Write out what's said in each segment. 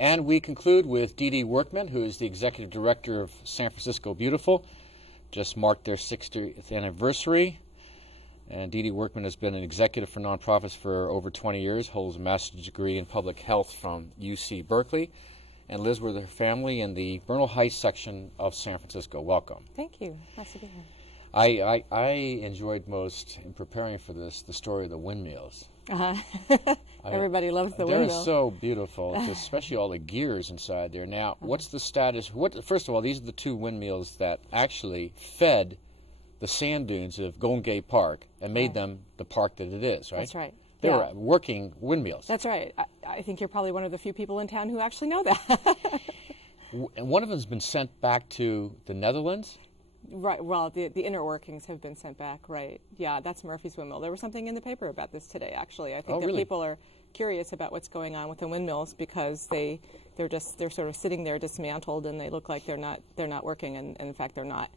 And we conclude with Dee Dee Workman, who is the Executive Director of San Francisco Beautiful. Just marked their 60th anniversary. And Dee Dee Workman has been an executive for nonprofits for over 20 years, holds a master's degree in public health from UC Berkeley, and lives with her family in the Bernal Heights section of San Francisco. Welcome. Thank you. Nice to be here. I enjoyed most, in preparing for this, the story of the windmills. Everybody loves the windmill. They're so beautiful, especially all the gears inside there. Now, what's the status? First of all, these are the two windmills that actually fed the sand dunes of Golden Gate Park and made them the park that it is, right? That's right. They were working windmills. That's right. I think you're probably one of the few people in town who actually know that. And one of them has been sent back to the Netherlands? Right. Well, the inner workings have been sent back, right. Yeah, that's Murphy's windmill. There was something in the paper about this today, actually. I think that people are curious about what's going on with the windmills because they're sort of sitting there dismantled and they look like they're not working, and in fact they're not.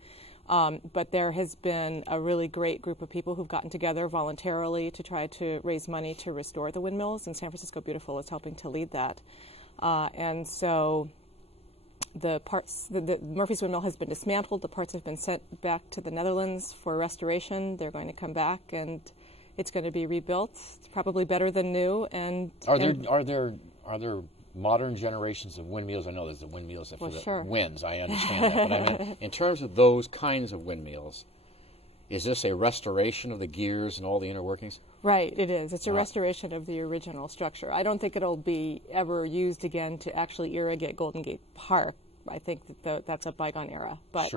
But there has been a really great group of people who've gotten together voluntarily to try to raise money to restore the windmills, and San Francisco Beautiful is helping to lead that. And so the Murphy's windmill has been dismantled. The parts have been sent back to the Netherlands for restoration. They're going to come back, and it's going to be rebuilt. It's probably better than new. And are there modern generations of windmills? I know there's the windmills that for the winds. I understand that, but I mean, in terms of those kinds of windmills, is this a restoration of the gears and all the inner workings? Right, it is. It's a restoration of the original structure. I don't think it'll be ever used again to actually irrigate Golden Gate Park. I think that that's a bygone era. But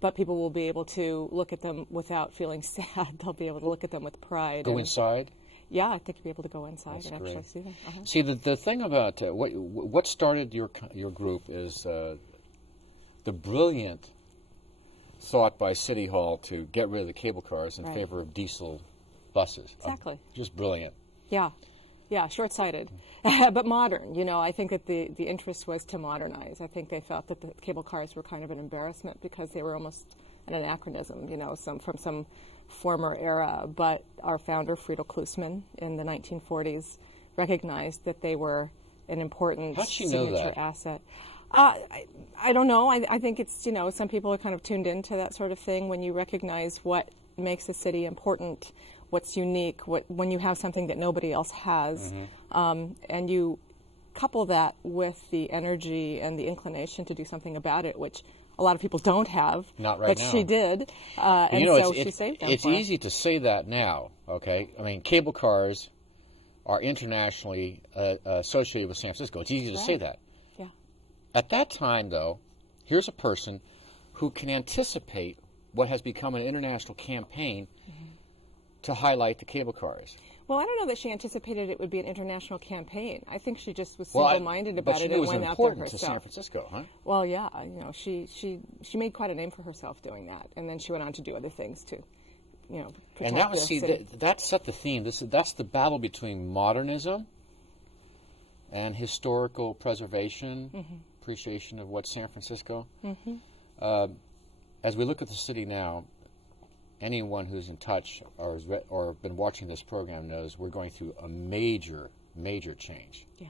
but people will be able to look at them without feeling sad. They'll be able to look at them with pride. Go inside? Yeah, I think you'll be able to go inside That's and great. actually see them. See, the thing about what started your group is the brilliant thought by City Hall to get rid of the cable cars in favor of diesel buses. Exactly. Just brilliant. Yeah. Yeah, short-sighted, but modern. You know, I think that the interest was to modernize. I think they felt that the cable cars were kind of an embarrassment because they were almost an anachronism, you know, from some former era. But our founder, Friedel Klusman, in the 1940s, recognized that they were an important signature asset. I don't know. I think it's, you know, some people are kind of tuned into that sort of thing when you recognize what makes a city important, what's unique, when you have something that nobody else has, and you couple that with the energy and the inclination to do something about it, which a lot of people don't have. Not right now. But she did, and you know, so she saved them. It's easy to say that now, okay? I mean, cable cars are internationally associated with San Francisco. It's easy to say that. Yeah. At that time, though, here's a person who can anticipate what has become an international campaign to highlight the cable cars. Well, I don't know that she anticipated it would be an international campaign. I think she just was single-minded about it and went out there herself. But she knew it was important to San Francisco, huh? Well, yeah. You know, she made quite a name for herself doing that, and then she went on to do other things too. You know, and that was that set the theme. That's the battle between modernism and historical preservation, appreciation of what San Francisco. As we look at the city now, anyone who's in touch or been watching this program knows we're going through a major change. Yeah.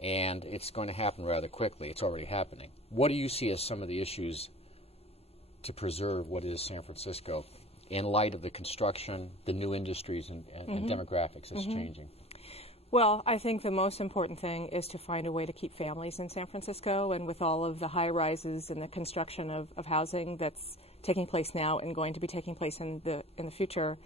And it's going to happen rather quickly. It's already happening. What do you see as some of the issues to preserve what is San Francisco in light of the construction, the new industries and demographics that's changing? Well, I think the most important thing is to find a way to keep families in San Francisco, and with all of the high-rises and the construction of housing that's taking place now and going to be taking place in the future,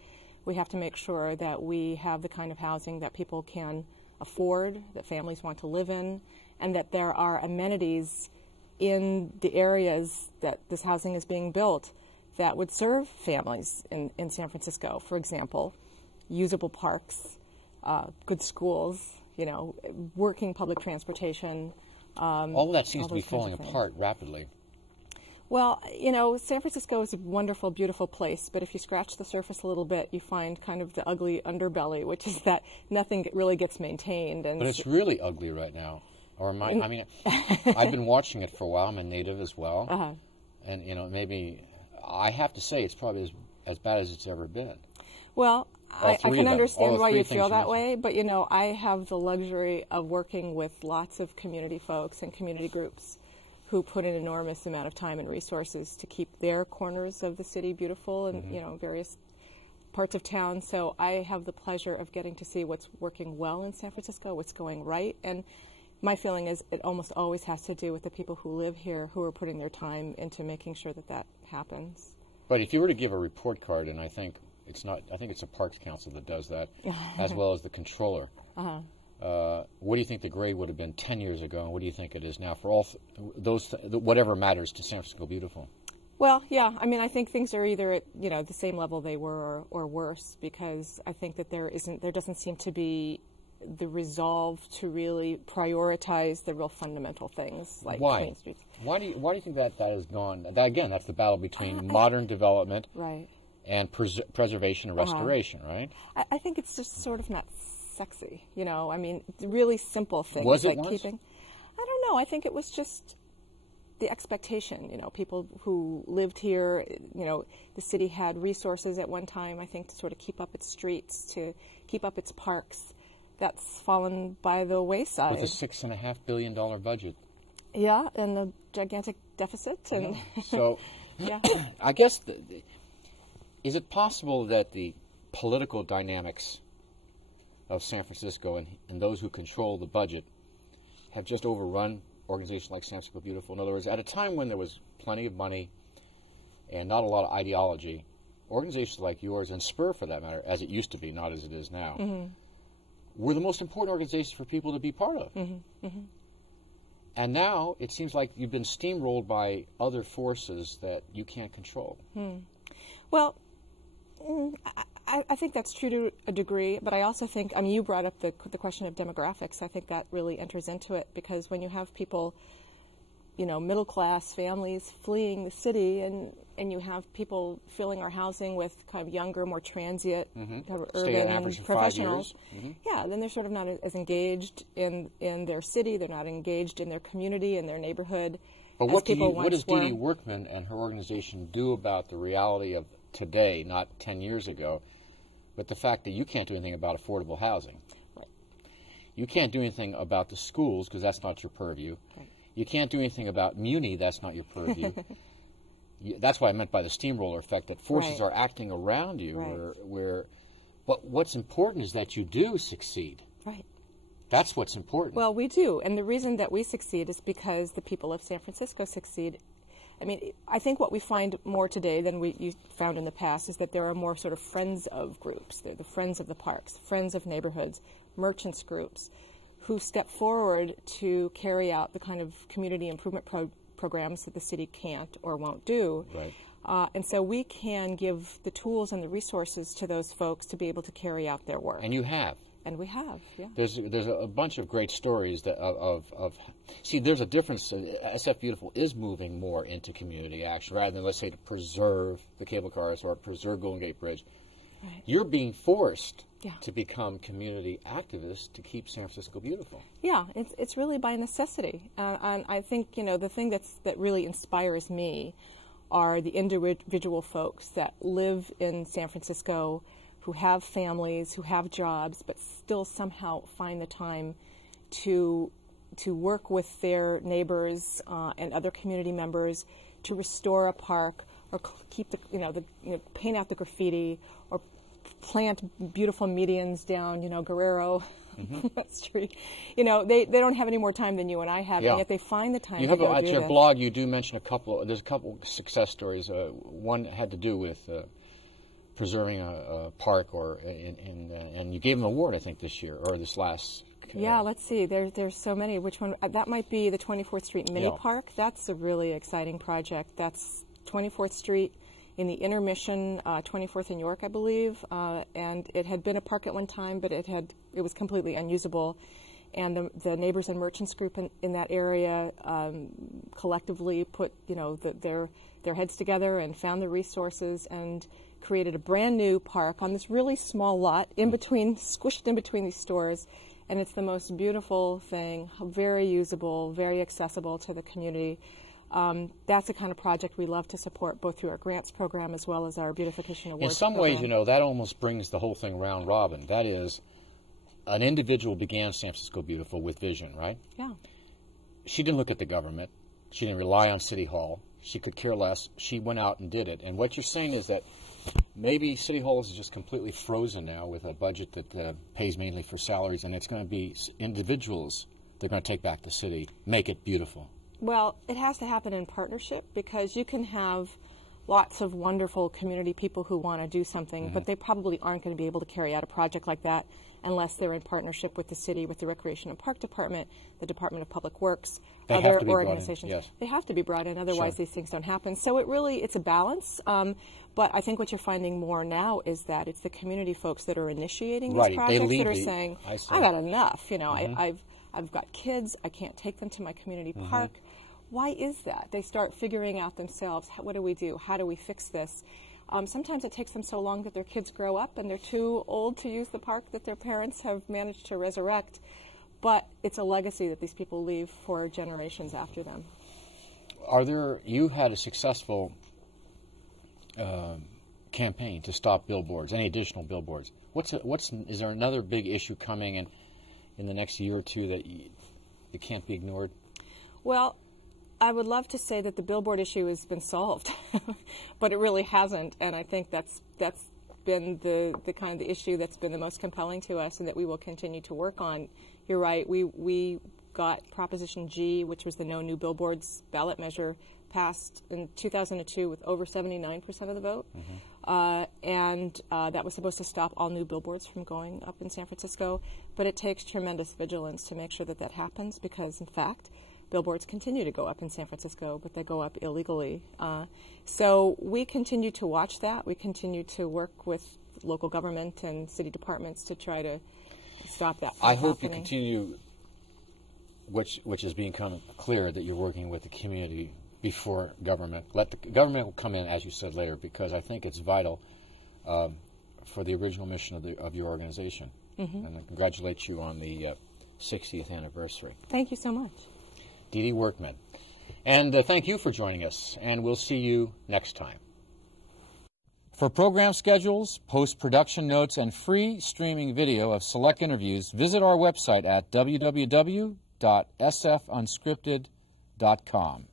we have to make sure that we have the kind of housing that people can afford, that families want to live in, and that there are amenities in the areas that this housing is being built that would serve families in San Francisco. For example, usable parks, good schools, you know, working public transportation. All of that seems to be falling apart rapidly. Well, you know, San Francisco is a wonderful, beautiful place, but if you scratch the surface a little bit, you find kind of the ugly underbelly, which is that nothing really gets maintained. And but it's really ugly right now. Or am I mean, I've been watching it for a while. I'm a native as well. And, you know, maybe I have to say it's probably as bad as it's ever been. Well, I can understand why you feel that way. way, but you know, I have the luxury of working with lots of community folks and community groups who put an enormous amount of time and resources to keep their corners of the city beautiful and you know, various parts of town. So I have the pleasure of getting to see what's working well in San Francisco, what's going right, and my feeling is it almost always has to do with the people who live here who are putting their time into making sure that that happens. But if you were to give a report card, and I think it's a Parks Council that does that, as well as the controller. What do you think the grade would have been 10 years ago, and what do you think it is now for all those whatever matters to San Francisco Beautiful? Well, yeah, I mean, I think things are either at, you know, the same level they were or worse, because I think that there doesn't seem to be the resolve to really prioritize the real fundamental things like clean streets. Why do you think that has gone? Again, that's the battle between modern development and preservation and restoration, right? I think it's just sort of not sexy, you know. I mean, really simple things was it like once? keeping. I don't know. I think it was just the expectation. You know, people who lived here. You know, the city had resources at one time, I think, to sort of keep up its streets, to keep up its parks. That's fallen by the wayside. With a $6.5 billion budget. Yeah, and the gigantic deficit. And So, I guess, is it possible that the political dynamics of San Francisco and those who control the budget have just overrun organizations like San Francisco Beautiful? In other words, at a time when there was plenty of money and not a lot of ideology, organizations like yours, and Spur for that matter, as it used to be, not as it is now, were the most important organizations for people to be part of. And now it seems like you've been steamrolled by other forces that you can't control. Well, I think that's true to a degree, but I also think, I mean, you brought up the question of demographics. I think that really enters into it, because when you have people, you know, middle-class families fleeing the city, and you have people filling our housing with kind of younger, more transient, kind of urban professionals, then they're sort of not as engaged in their city. They're not engaged in their community, in their neighborhood. But what does Dee Dee Workman and her organization do about the reality of today, not 10 years ago, but the fact that you can't do anything about affordable housing? Right. You can't do anything about the schools, because that's not your purview. Right. You can't do anything about Muni, that's not your purview. That's what I meant by the steamroller effect, that forces are acting around you. But what's important is that you do succeed. Right. That's what's important. Well, we do, and the reason that we succeed is because the people of San Francisco succeed. I mean, I think what we find more today than you found in the past is that there are more sort of friends of groups. They're the friends of the parks, friends of neighborhoods, merchants groups, who step forward to carry out the kind of community improvement programs that the city can't or won't do. Right. And so we can give the tools and the resources to those folks to be able to carry out their work. And you have. And we have, yeah. There's a bunch of great stories that see, there's a difference. SF Beautiful is moving more into community action rather than, let's say, to preserve the cable cars or preserve Golden Gate Bridge. Right. You're being forced to become community activists to keep San Francisco beautiful. Yeah, it's really by necessity. And I think, you know, the thing that really inspires me are the individual folks that live in San Francisco, who have families, who have jobs, but still somehow find the time to work with their neighbors and other community members to restore a park, or keep paint out the graffiti, or plant beautiful medians down, Guerrero Street. You know, they don't have any more time than you and I have, and yet they find the time. You have at your blog, you do mention there's a couple success stories. One had to do with preserving a park, and you gave them an award, I think, this year or this last. Yeah, let's see. There's so many. Which one? That might be the 24th Street Mini Park. That's a really exciting project. That's 24th Street in the intermission, 24th and York, I believe. And it had been a park at one time, but it was completely unusable. And the neighbors and merchants group in that area collectively put their heads together and found the resources and created a brand new park on this really small lot squished in between these stores, and it's the most beautiful thing, very usable, very accessible to the community. That's the kind of project we love to support, both through our grants program as well as our beautification awards. In some ways, you know, that almost brings the whole thing round robin. That is, an individual began San Francisco Beautiful with vision, right? Yeah. She didn't look at the government. She didn't rely on City Hall. She could care less. She went out and did it. And what you're saying is that maybe City Hall is just completely frozen now with a budget that pays mainly for salaries, and it's going to be individuals that are going to take back the city, make it beautiful. Well, it has to happen in partnership, because you can have lots of wonderful community people who want to do something, but they probably aren't going to be able to carry out a project like that unless they're in partnership with the city, with the Recreation and Park Department, the Department of Public Works, other organizations. Yes. They have to be brought in, otherwise these things don't happen. So it's a balance. But I think what you're finding more now is that it's the community folks that are initiating these projects that are saying, I got enough. You know, I've got kids. I can't take them to my community park. Why is that? They start figuring out themselves, what do we do? How do we fix this? Sometimes it takes them so long that their kids grow up and they're too old to use the park that their parents have managed to resurrect. But it's a legacy that these people leave for generations after them. You had a successful campaign to stop billboards, any additional billboards. Is there another big issue coming in the next year or two that can't be ignored? Well, I would love to say that the billboard issue has been solved, but it really hasn't, and I think that's been the kind of the issue that's been the most compelling to us and that we will continue to work on. You're right, we got Proposition G, which was the No New Billboards ballot measure, passed in 2002 with over 79% of the vote, and that was supposed to stop all new billboards from going up in San Francisco, but it takes tremendous vigilance to make sure that that happens, because in fact billboards continue to go up in San Francisco, but they go up illegally. So we continue to watch that. We continue to work with local government and city departments to try to stop that from I hope happening. you continue, which is becoming clear, that you're working with the community before government. Government will come in, as you said, later, because I think it's vital for the original mission of your organization. And I congratulate you on the 60th anniversary. Thank you so much. Dee Dee Workman. And thank you for joining us, and we'll see you next time. For program schedules, post-production notes, and free streaming video of select interviews, visit our website at www.sfunscripted.com.